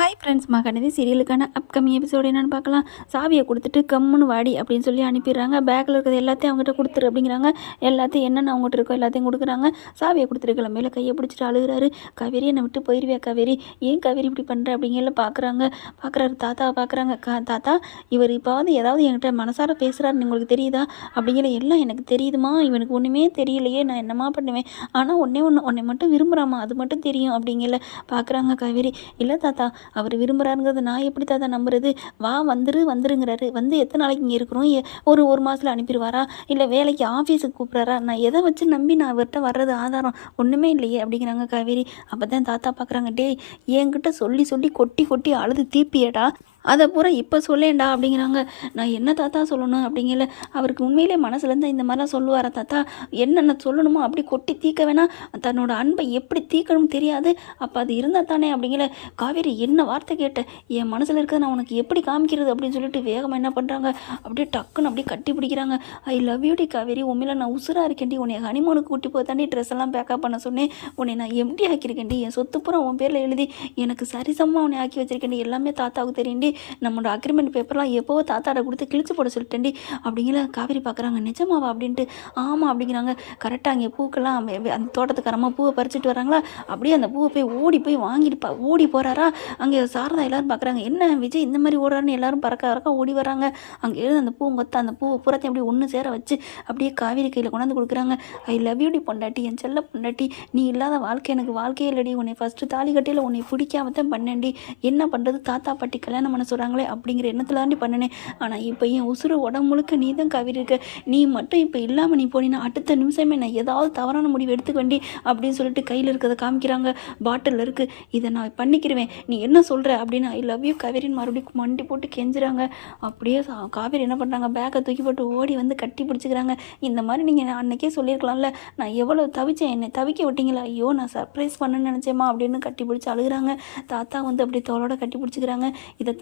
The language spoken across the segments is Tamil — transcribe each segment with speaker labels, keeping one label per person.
Speaker 1: ஹாய் ஃப்ரெண்ட்ஸ் மகனது சீரியலுக்கான அப்கமிங் எபிசோடு என்னென்னு பார்க்கலாம். சாவியை கொடுத்துட்டு கம்முன்னு வாடி அப்படின்னு சொல்லி அனுப்பிடுறாங்க. பேக்கில் இருக்கிறது எல்லாத்தையும் அவங்ககிட்ட கொடுத்துரு அப்படிங்கிறாங்க. எல்லாத்தையும் என்னென்ன அவங்ககிட்ட இருக்கோ எல்லாத்தையும் கொடுக்குறாங்க. சாவியை கொடுத்துட்டு கிளம்பையில் கையை பிடிச்சிட்டு அழுகுறாரு. காவேரி என்னை விட்டு போயிருவியா காவேரி? ஏன் காவேரி இப்படி பண்ணுற அப்படிங்கிற பார்க்குறாங்க பார்க்குறாரு தாத்தாவை பார்க்குறாங்க கா தாத்தா இவர் இப்போவாது ஏதாவது என்கிட்ட மனசார பேசுகிறாருன்னு உங்களுக்கு தெரியுதா? அப்படிங்கிற எல்லாம் எனக்கு தெரியுதுமா? இவனுக்கு ஒன்றுமே தெரியலையே. நான் என்னம்மா பண்ணுவேன்? ஆனால் ஒன்றே ஒன்று உன்னை மட்டும் விரும்புகிறாமா அது மட்டும் தெரியும் அப்படிங்கல பார்க்குறாங்க காவேரி. இல்லை தாத்தா அவர் விரும்புகிறாருங்கிறது நான் எப்படி தாத்தா நம்புறது? வா வந்துரு வந்துருங்கிறாரு. வந்து எத்தனை நாளைக்கு இங்கே இருக்கிறோம்? ஒரு ஒரு மாதத்தில் அனுப்பிடுவாரா? இல்லை வேலைக்கு ஆஃபீஸுக்கு கூப்பிட்றாரா? நான் எதை வச்சு நம்பி நான் அவர்கிட்ட வர்றது ஆதாரம்? ஒன்றுமே இல்லையே அப்படிங்கிறாங்க காவேரி. அப்போ தான் தாத்தா பார்க்குறாங்க டேய் என்கிட்ட சொல்லி சொல்லி கொட்டி கொட்டி அழுது தீப்பியடா. அதை பூரா இப்போ சொல்லேன்டா அப்படிங்கிறாங்க. நான் என்ன தாத்தா சொல்லணும் அப்படிங்கல. அவருக்கு உண்மையிலே மனசுலேருந்து இந்த மாதிரிலாம் சொல்லுவார தாத்தா? என்னென்ன சொல்லணுமோ அப்படி கொட்டி தீக்க வேணாம் தன்னோட அன்பை எப்படி தீக்கணும்னு தெரியாது. அப்போ அது இருந்தால் தானே அப்படிங்கிற காவேரி என்ன வார்த்தை கேட்ட? என் மனசில் இருக்கிறத நான் உனக்கு எப்படி காமிக்கிறது அப்படின்னு சொல்லிட்டு வேகமாக என்ன பண்ணுறாங்க அப்படியே டக்குன்னு அப்படியே கட்டி பிடிக்கிறாங்க. ஐ லவ் யூ டி காவேரி. உண்மையில நான் உசுராக இருக்கேன்டி. உன்னை ஹனிமூனுக்கு கூட்டி போய் தாண்டி ட்ரெஸ் எல்லாம் பேக்கப் பண்ண சொன்னேன். உன்னை நான் எம்டி ஆக்கியிருக்கேன்டி. என் சொத்து பூரா உன் பேரில் எழுதி எனக்கு சரிசமமாக உன்னை ஆக்கி வச்சிருக்கேன்டி. எல்லாமே தாத்தாவுக்கு தெரியுண்டி நம்மளோட அக்ரிமெண்ட் பேப்பர்லாம் எப்போவோ தாத்தாட கொடுத்து கிழிச்சு போட சொல்லிட்டேன்டி. அப்படிங்கிற காவேரி பார்க்குறாங்க நிஜமாவா அப்படின்ட்டு. ஆமாம் அப்படிங்கிறாங்க. கரெக்டாக அங்கே பூக்கெல்லாம் அந்த தோட்டத்துக்காரமாக பூவை பறிச்சுட்டு வராங்களா? அப்படியே அந்த பூவை போய் ஓடி போய் வாங்கிட்டு பா- ஓடி போகிறாரா அங்கே சாரதா எல்லாரும் பார்க்குறாங்க என்ன விஜய் இந்த மாதிரி ஓடுறாருன்னு எல்லாரும் பறக்க பறக்க ஓடி வராங்க. அங்கே எழுது அந்த பூங்கொத்த அந்த பூவை புறத்தையும் அப்படியே ஒன்று சேர வச்சு அப்படியே காவேரி கையில் கொண்டாந்து கொடுக்குறாங்க. ஐ லவ் யூடி பொண்டாட்டி என் செல்ல பொண்டாட்டி. நீ இல்லாத வாழ்க்கை எனக்கு வாழ்க்கையே இல்லடி. உன்னை ஃபஸ்ட்டு தாலி கட்டையில் உன்னை பிடிக்காம தான் பண்ணேன்டி. என்ன பண்ணுறது தாத்தா பாட்டி கல்யாணம் பண்ண சொல்கிறாங்களே அப்படிங்கிற எண்ணத்தில் தாண்டி பண்ணினேன். ஆனால் இப்போ என் உசுறு உடம்பு முழுக்க நீ தான் காவேரி இருக்க நீ மட்டும் இப்போ இல்லாமல் நீ போனீன்னா அடுத்த நிமிஷமே நான் ஏதாவது தவறான முடிவு எடுத்துக்க வேண்டி அப்படின்னு சொல்லிட்டு கையில் இருக்கிறத காமிக்கிறாங்க. பாட்டில் இருக்குது இதை நான் பண்ணிக்கிறவேன் நீ என்ன சொல்கிற அப்படின்னு ஐ லவ் யூ காவேரின்னு மறுபடியும் மண்டி போட்டு கெஞ்சுறாங்க. அப்படியே காவேரி என்ன பண்ணுறாங்க பேக்கை தூக்கி போட்டு ஓடி வந்து கட்டி பிடிச்சிக்கிறாங்க. இந்த மாதிரி நீங்கள் அன்னைக்கே சொல்லியிருக்கலாம்ல. நான் எவ்வளோ தவிச்சேன்? என்னை தவிக்க விட்டீங்களா? ஐயோ நான் சர்ப்ரைஸ் பண்ண நினச்சேம்மா அப்படின்னு கட்டி பிடிச்சி அழுகுறாங்க. தாத்தா வந்து அப்படியே தோளோட கட்டி பிடிச்சிக்கிறாங்க.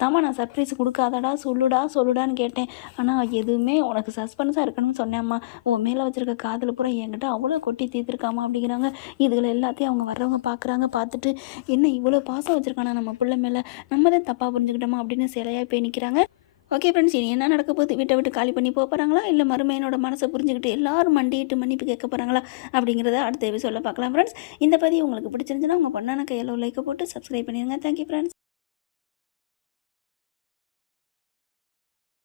Speaker 1: ஆமாம் நான் சர்ப்ரைஸ் கொடுக்காதடா சொல்லுடா சொல்லுடான்னு கேட்டேன். ஆனால் எதுவுமே உனக்கு சஸ்பென்ஸாக இருக்கணும்னு சொன்னேம்மா உன் மேலே வச்சுருக்க காதல் பூரா என்கிட்ட அவ்வளோ கொட்டி தீர்த்துருக்காமா அப்படிங்கிறாங்க. இதுகளை எல்லாத்தையும் அவங்க வர்றவங்க பார்க்குறாங்க பார்த்துட்டு என்ன இவ்வளோ பாசம் வச்சுருக்கானா நம்ம பிள்ளை மேலே? நம்ம தான் தப்பாக புரிஞ்சுக்கிட்டோமா? அப்படின்னு சிலையாக போய் நிற்கிறாங்க ஓகே ஃப்ரெண்ட்ஸ் இனி என்ன நடக்க போகுது? வீட்டை விட்டு காலி பண்ணி போக போகிறாங்களா இல்லை மருமையனோட மனசை புரிஞ்சுக்கிட்டு எல்லாரும் மண்டிட்டு மன்னிப்பு கேட்க போகிறாங்களா அப்படிங்கிறத அடுத்த சொல்ல பார்க்கலாம் ஃப்ரெண்ட்ஸ் இந்த பதிவு உங்களுக்கு பிடிச்சிருந்துச்சுன்னா உங்கள் பொண்ணான கையில் லைக்கை போட்டு சப்ஸ்கிரைப் பண்ணிடுங்க தேங்க்யூ ஃப்ரெண்ட்ஸ்